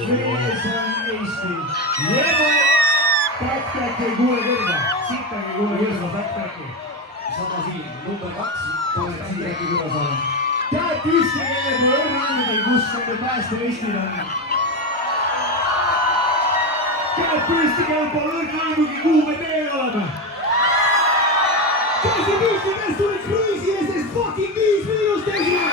Eesti. Backpack ei kuule kõrva, sitag ei kuule kõrva, backpacki. Sama siin, number 2, paned siiregi kõrva saama. Käed püsti, kelle pole õrna andmetel, kus nende päästevestid on. Käed püsti, kelle pole õrna andmetel, kuhu me teel oleme. Käsi püsti, kes tuleks kruiisile, sest fucking 5 miinust esimene.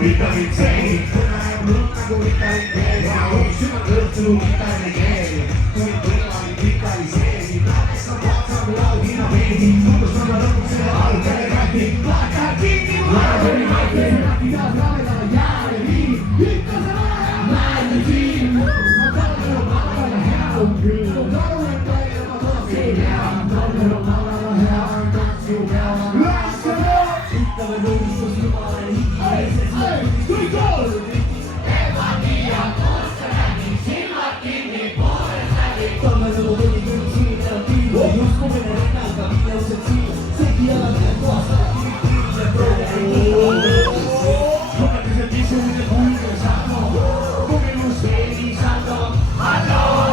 Vitamin C, Allora,